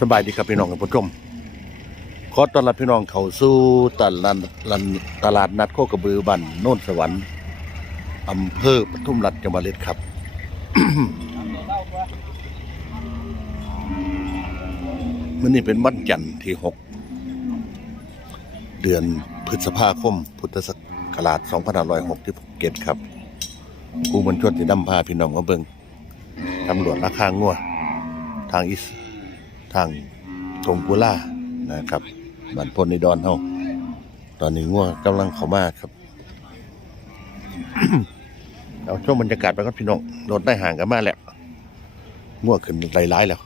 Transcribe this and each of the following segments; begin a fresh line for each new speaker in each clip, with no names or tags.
สบายดีครับพี่น้องกับผู้ชมขอต้อนรับพี่น้องเข้าสู่ตลาดนตลาดนัดโคกระบือบันโน่นสวรรค์อำเภอปทุมรัฐจังหวัดเลยครับมื่อนี้เป็นวันจันทร์ที่6เดือนพฤษภาคม พุทธศักราช2567ครับกูมันชวนที่นำพาพี่น้องมาเบิงตำรวจราคางัวทางอีส ทางทงกุล่านะครับบ้านพลในดอนเฮาตอนนี้งัวงกำลังเข้ามาครับ เอาช่วงบรรยากาศไปก่อนพี่น้องรถได้ห่างกันมาแล้วงัวงขึ้นหลายๆแล้ว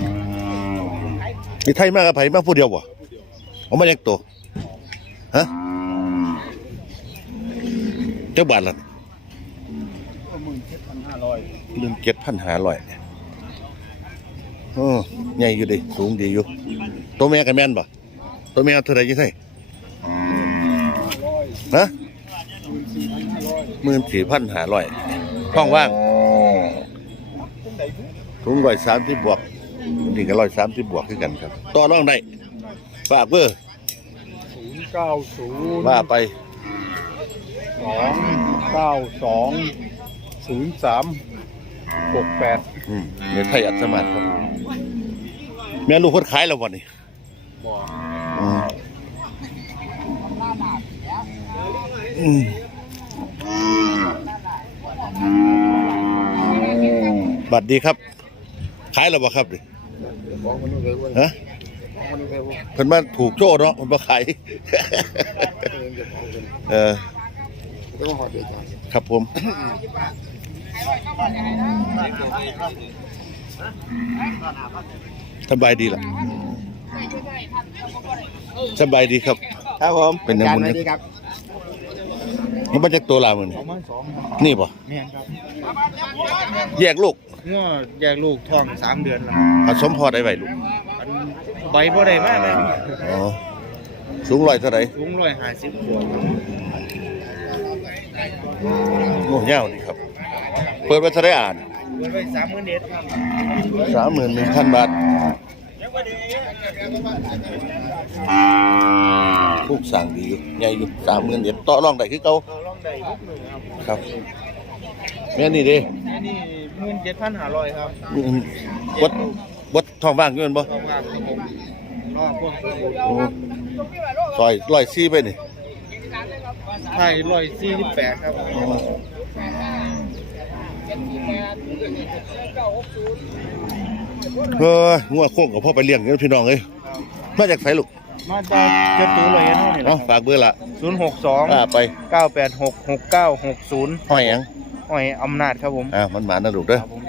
มี ไทยมากกับไผมาผู้เดียวบ่เอามาจากตัวฮะเจ้าบาทละ
หมื่นเจ็ดพันห้าร้อย
หนึ่งเจ็ดพันห้าร้อยโอ้ใหญ่อยู่ดิสูงดีอยู่ ตัวแม่กับแม่นบ่ตัวแม่เท่าไหร่ยี่ไทยฮะหมื่นสี่พันห้าร้อยท้องว่างถุงร้อยสามสิบบวก นี่ก็ร้อยสามสิบบวกคือกันครับ ต่อรองได้ฝากเบอร์
ศูนย์เก้าศูนย์
ว่าไป
สองเก้าสองศูนย์สามหกแปด
อืมเดี๋ยวไทยอัศมาศครับแม่ลูกคนขายแล้ววันนี้
บอก
อืมอืมบัตรดีครับ ขายแล้วบ่ครับดิ ฮะ
มันเลยว่า
เพิ่นมาถูกโจ้เนาะเพิ่นบ่ขาย เออ
ต้องขอเดียวกัน
ครับผมสบายดีล่ะสบายดีครับ
ครับผม
เป็นยังไง
การดีครับ
มันมาจากตัวลามัน
ประมาณสอง
นี่ป่ะ
เนี่ยครับ
แยกลูก
เมื่อแยกลูกท้องสามเดือนแล้ว
ผสมพอได้ไหวลูก
อันใบบ่ได้มากเลย
อ๋อสูงร้อยเท่าไหร่
ลุงร้อยห้าสิบขวบ
โง่เง่าดีครับ เปิดไว้เท่าไหรอ่าน
เงินไว้สามหมื่นเอ็ดครับ
สามหมื่นหนึ่งพันบาทลูกสั่งดีอยู่ใหญ่อยู่สามหมื่นเอ็ดต่อรองได้คือเก่า
เราลองได้ลูกหนึ่งครับ
ครับแม่นี่เดิ
อันนี้ห มื่นเจ็ดพันห้าร้อยครับ
วัดวัดทองว่างอยู่แม่นบ่
ต้องการครับผมรอพวก
โอ้ซอยร้อยซี่ไปนี่
ไทยร้อยสี่สิบแปดครับ
เอองัวโค้งกับพ่อไปเลี้ยงกันพี่น้องเอ้ยมาจากไสลูก
มาจากเจ็ดตัวเลยเท่านี้แห
เอ๋อ
ละ
ฝากเบอร์ละ
ศูนย์หกสอง
อ่าไป
เก้าแปดหกหกเก้าหกศูนย์
ห้อยหยัง
หอยอำนาจครับผม
อ่ามันหมานะลูกเด้อ
ครับผม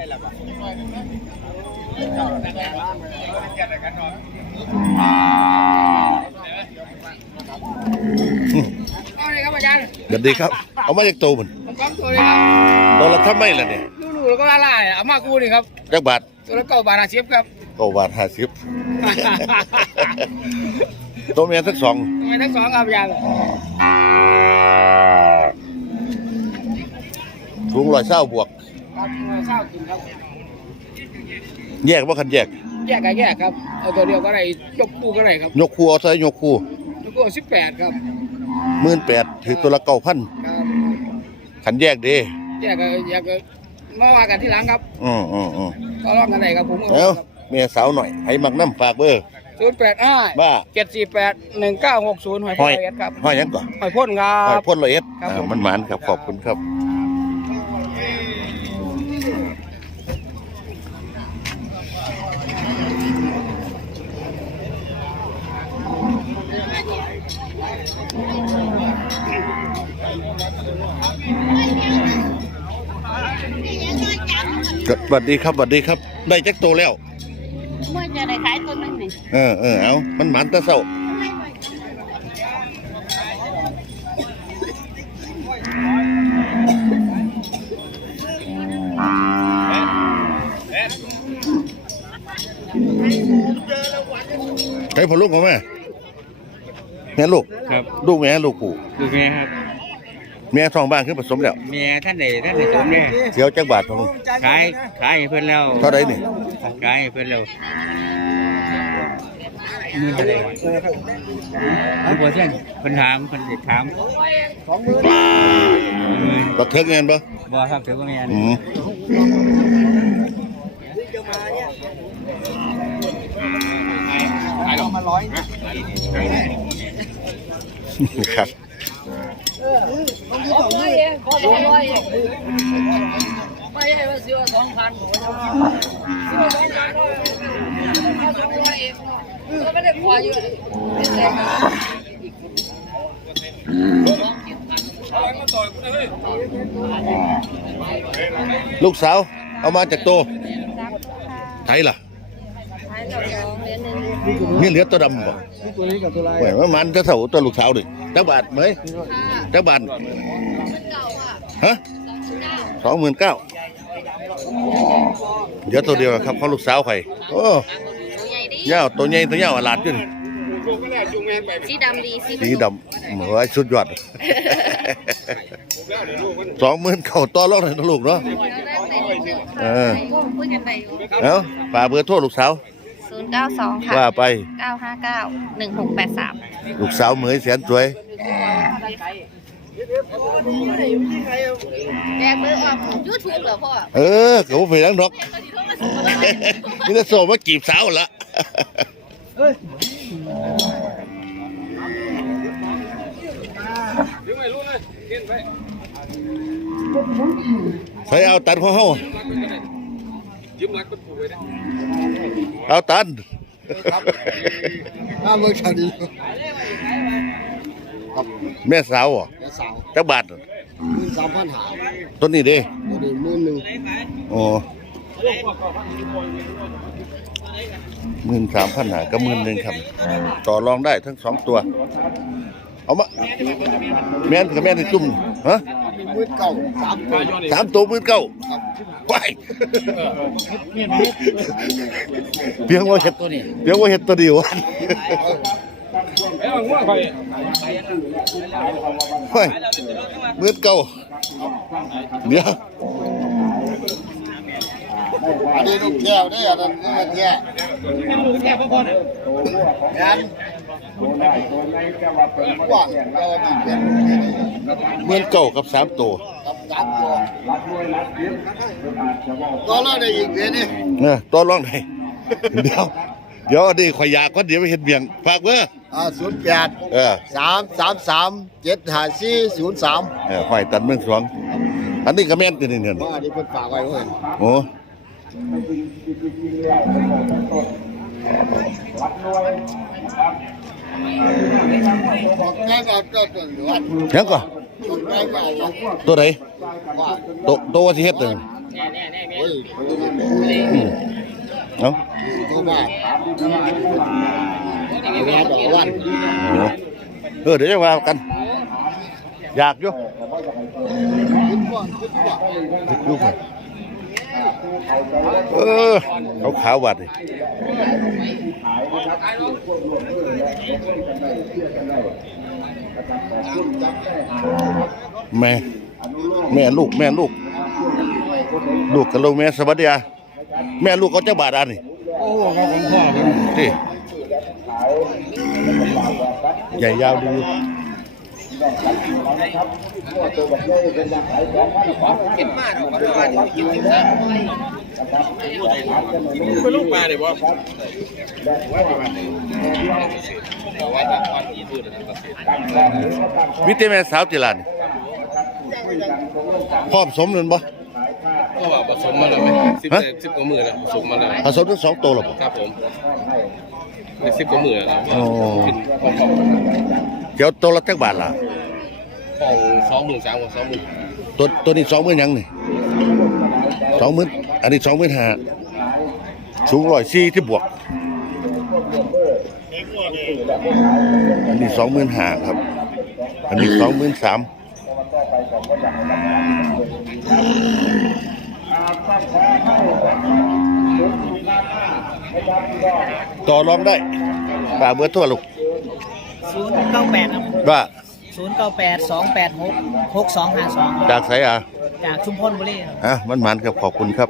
เอาเลยครับอาจารย์
สวัสดีครับ เอามาจากโตมัน
ผมก้อมตัวเลยครับ
ตอนละทำไมล่ะเนี่ย
ลูกๆแล้วก็ละลายเอามากูนี่ครับ
จักบาท
ตัวละเก้าบาทอาชีพครับ
เก้าบาทห้าสิบตัวเมียสักสอง
ทำไมทั้งสองครับอาจารย์
สูงร้อยเศร้าบวก
ครับเช้ากินครับ
แยกว่าคันแยก
แยกกันแยกครับ เอาตัวเดียวก็ได้ยกคู่ก็ได้ครับ
ยกคู่เอาใส่ยกคู่
ยกคู่สิบแปดครับ
หมื่นแปดถือตัวละเก้าพัน
ครับ
ขันแยกเด้
แยกกันแยกกันมาว่ากันที่หลังครับ
อืมอืมอืม
ก็ร้องกันได้ครับผม
เอาเมียสาวหน่อยให้มักน้ำฝากเบอร์
ศูนย์แปดห้า
บ้า
เจ็ดสี่แปดหนึ่งเก้าหกศูนย์หอย
ห้
พ่
อ
อยเอ็ดครับ
ห้อยหยังก่อน
หอยพ่นครั
ห้อย
บ
พ่นละเอ็ด
ครับ
อ่า
ผม
มันหมานครับขอบคุณครับ สวัสดีครับสวัสดีครับ ได้จักโตแล้ว
เมื่อจะได้ขายตัวนึงนี่
เออเออเอามันหมานแตะเศร้าใช้ผลลูกของแม่แม่ลูก
ครับ
ลูกแม่ลูกปู่
ดูแม่ครับ
แม่ท้องบ้านขึ้นผสมแล้ว
แม่ท่านใดท่านใดสมเนี่ย
เสียวจักบาทของ
ขายขายให้เพิ่นแล้ว
เท่าไรนี่
ขายให้เพิ่นแล้วมือเท่าไหร่เอาบ่เช่นเพิ่นถามเพิ่นสิถามสองหมื่น
บักเทิงเงินปะ
บ่ครับถือว่าแม่น
อืมครับ
ไม่เองขอสองร้อยเองไม่ใช่ว่าซื้อสองพันผมจะซื้อสองพันขอสองร้อยเองก็ ไม่ได้ขอเยอะนี่แหละ
ลูกสาวเอามาจากโตไทยล่ะ
ขายต่อสองเหรียญหนึ่ง
นี่เหลือตัวดำบ่
ตัวนี้กับตัวไร
แหมว่ามันจะเท่าตัวลูกสาวดิจักบาทไหมจักบาท
เก่าอะ
ฮะสองหมื่นเก้าเดี๋ยวตัวเดียวครับเขาลูกสาวใครโอ้
ตัวใหญ่ดี
ยาวตัวใหญ่ตัวเงาวอลาดขึ้น
สีดำดีสี
สีดำเหมือนสุดยอดสองหมื่นเข่าต่อรองเลยนะลูกเนาะเออ
พูดกันไปอยู่
เอ้าป่าเบอร์โทรลูกสาว
ศูนย์เก้าสองค่ะ
ว่าไป
เก้าห้าเก้าหนึ่งหกแปดสาม
ลูกสาวเหมยแสนสวย
แยกมือออกยูทูบเหรอพ่อ
เออเขาไปทั้งดอกนี่จะโซมาจีบสาวละใส่เอาตันของเฮา เอาตัน
น้าเมืองชาดี
แม่สาวเหรอ
และสาว
จักบาท
หมื่นสามพันหา
ต้นนี้เด้
ตัวนี้หมื่นหนึ่ง
อ๋อหมื่นสามพันหากับหมื่นหนึ่งครับ ต่อรองได้ทั้งสองตัว เอามาแม่นกับแม่นที่จุ่มฮะ
หมื่นเก้าสามตัว
สามตัวหมื่นเก้าว้ายเพียงว่าเห็ดเพียงว่าเห็ดตัวเดียวอะว้ายหมื่นเก้าเดี๋ยว
อันนี้ลูกแก้วได้อันนั้นก็แก้วแก้วพ่อเนี่ยยันก ว้างเราติดเป็น
หมื่นเก้ากับสามตัว
กับสามตัวก็เราได้อีกเดือนนี่
เออตัวร้องไหนเดี๋ยวเดี๋ยวอันนี้ข่อยอยากก็เดี๋ยวไปเห็นเบี่ยงฝากเบอร์
อ่าศูนย์แปด
เออ
สามสามสามเจ็ดห้าสี่ศูนย์สาม
เออข่อยตัดเมืองสวงอันนี้ก็แม่นตัวนี้เนี่ย
ว่าอันนี้เพิ่นฝากไว้เพิ่น
โอ้
บอกง่ายก็ก็ตัววัด
ยังก็
บ อกง่ายก็เอา
ตัวไหน
ว่า
ตัวตัวว่าสิเฮ็ดตัวนั้น
โอ้ย
อืมเอ้า
ตัวว่าว่าดอกวัน
โอ้เออเดี๋ยวจะว่ากันอยากอยู่
คิดว่าคิดว่า
ลูกมัน เออเขาขาววัดนี่แม่แม่ลูก แม่ลูก ลูกกับลูกแม่สวัสดีอะแม่ลูกเขาเจ้าบาดอันนี่
โอ้ค รับผมพ่อครับ
ที่ใหญ่ยาวดี
เป็นลูกปลาเลยบ่
วิตามินสาวจิรันพร้อมสมเลยบ่
ก็ว่าผสมมาแล้วไหมสิบ
ฮะ
สิบกว่ามือแล้วผสมมาแล้ว
ผสมทั้งสองตัวหรอบ่
ครับผมในสิบกว่ามือแล้ว
อ๋อ
กินของของ
เดี๋ยวตัวละจักบาทล่ะ
ของสองหมื่นสามของสองหมื่น
ตัวตัวนี้สองหมื่นยังนี่สองหมื่นอันนี้สองหมื่นห้าสูงร้อยสี่ที่บวกอันนี้สองหมื่นห้าครับ อันนี้สองหมื่นสามต่อรองได้ฝากเบอร์โทั่วลูก
ศูนย์เก้าแปดครับ
ว่า
ศูนย์เก้าแปดสองแปดหกหกสองห้าสอง
จากไสอะ
จากชุมพลบุรีครับ
ฮะมันหมันครับขอบคุณครับ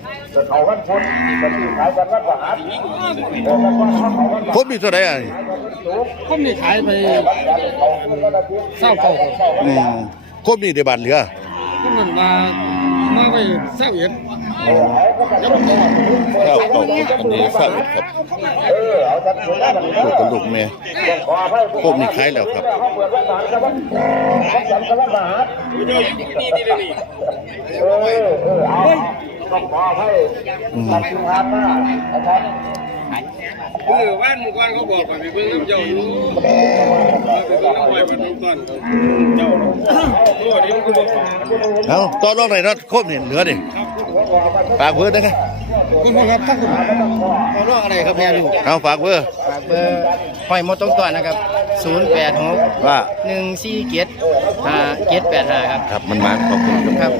ค
มนี่เท่าไหร่อะ
ผมนี่ขายไปเศร้าเก่า
อืมคมนี่ได้บาทเหลือ
ผมนั่นมามาไปเศร้าเย็น
ข้าวเก่าอันนี้ทราบเอ็ดครับลูกกับลูกแม่คมนี่ขายแล้วครับอื ม
คือว่านก่อนเขาบอกว่าไปเบิ่งน้ำเจ้าอยู่ไปเบิ่งน้ำไฟมันต้นต้นเจ้าตัวนี้มันก็บอก
เอาต่อรองไหนอยเนาะคมนี่ยเหลือดิฝากเบอร์ได้ไหม
คุณพ่อครับท่านคุณขอร้องอะไรครับแม่ลูก
เอาฝากเบอร์
ฝากเบอร์ห้อยมดตรงตัวนะครับศูนย์แปดหก
ว่า
หนึ่งสี่เจ็ดห้าเจ็ดแปดห้าครับ
ครับมันมาขอบคุณครับ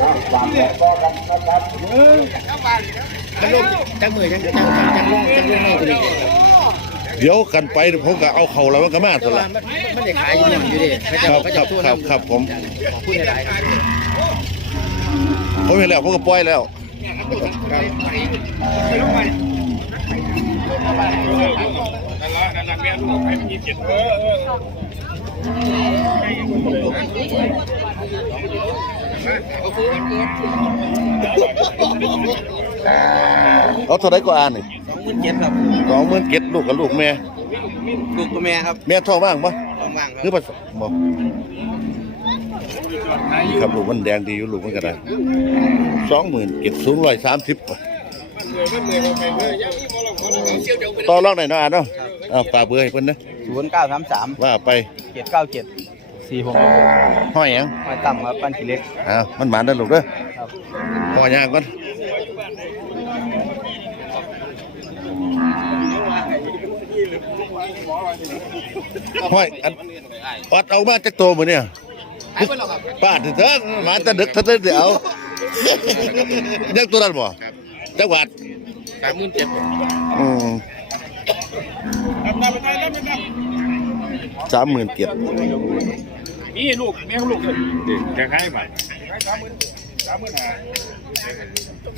จังมือจังจังจังลงจังลงให้กูดิ
เดี๋ยวกันไปผมก็เอาเข่าแล้วมันก็มาสละ
มันมันจะขายอยู่นี่อยู่ดิเขา
ค
จะ
รับ
เขา
ค
จะ
รับ
ทั่ว
ครับครับผม
พูดอะไรครับ
ผมเห็นแล้วผมก็ปล่อยแล้วเอาเท่าไหรก็อ่านนี่
สองหมื่นเจ็ดครับ
สองหมื่นเก็ดลูกกับลูกแม่
ลูกกับแม่ครับ
แม่ท้องบ้างปะ
ว่างๆค
หรื
รับ
อผสมบ่นี่ครับลูกมันแดงดีอยู่ลูกมันก็ได้สองหมื่นเก็ดสูงร้อยสามสิบต่อรองไหนอยเนาะอ่านเนาะเอาฝากเบอร์ให้เพิ่นนะ
ศูนย์เก้าสามสาม
ว่าไป
เจ็ดเก้าเจ็ด สี่หก
ห้อยหยัง
มาต่ำครับปั้นขีเล็ก
อ้าวมันหมานเด้อลูกเด้อพอยางก่อนห้อยอันอัดเอามาจากตัวมื้อเนี่ยป้าดเถิงหมาตะดึกตะดึกเดี๋ยวยังตัวนั้นบ่จังหวัด
สามหมื่นเจ็ด
อืมสามหมื่นเกียรติ
นี่ลูกแม่ลูกจะขายไป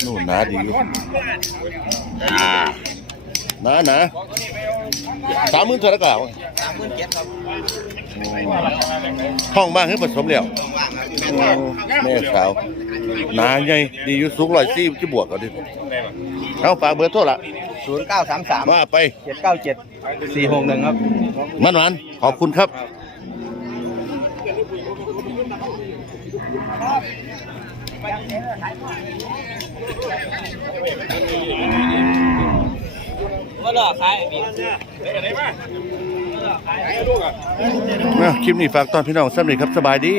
นู่นหนาดีอยู่หนาหนาสามหมื่นเท่าไหร่ก็เอา
สามหมื่นเจ็ดครับ
ห้องบ้านให้ผสมแล้วแม่สาวหนาใหญ่ดีอยู่สูงร้อยสี่ที่บวกเอาดิเอาฝากเบอร์โทรละ
ศูนย์เก้าสามสาม
ว่าไป
เจ็ดเก้าเจ็ดสี่หกหนึ่งครับ
มันหวานขอบคุณครับ
ว่าหลอกขายพี่
นะคลิปนี้ฝากตอนพี่น้องสำเร็จครับสบายดี